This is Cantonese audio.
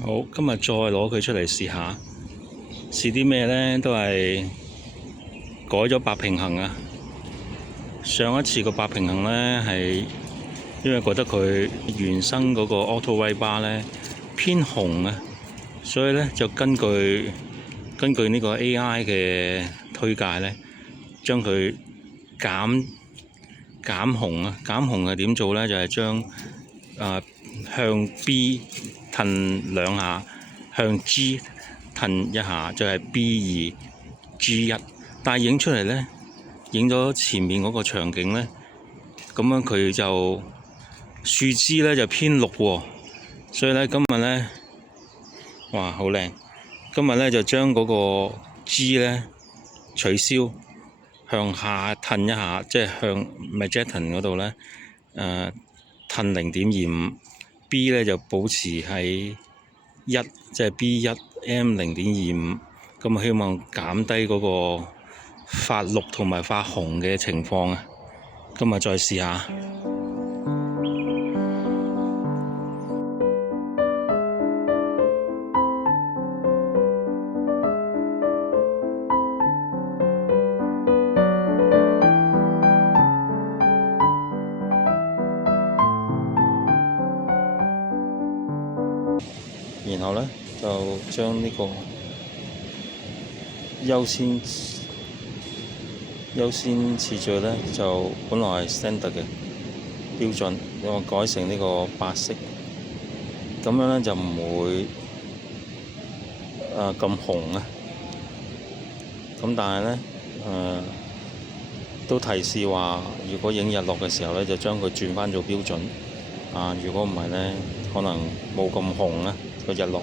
好，今日再攞佢出嚟試下，試啲咩呢？都係改咗白平衡啊！上一次個白平衡呢，係因為覺得佢原生嗰個 Auto White Bar 呢偏紅啊，所以呢就根據呢個 AI 嘅推介呢，將佢減紅啊！減紅係點做呢？就係將向 B 褪兩下，向 G 褪一下，就係 B2G1。但係影出嚟呢，影咗前面嗰個場景呢，咁樣佢就樹枝呢就偏綠喎，所以呢，今日呢，哇好靚！今日呢就將嗰個 G 呢取消，向下褪一下，即係向 Majestic 嗰度呢褪0.25，B 呢就保持喺1，即係 B1M 0.25，咁希望減低嗰個發綠同埋發紅嘅情況啊！今日再試下。然後呢，就將呢個優先次序呢，就本來係 standard 嘅標準，我改成呢個白色，咁樣呢，就唔會咁紅啊。咁但係呢，都提示話，如果影日落嘅時候呢，就將佢轉返做標準。如果唔係呢，可能冇咁紅啊個日落。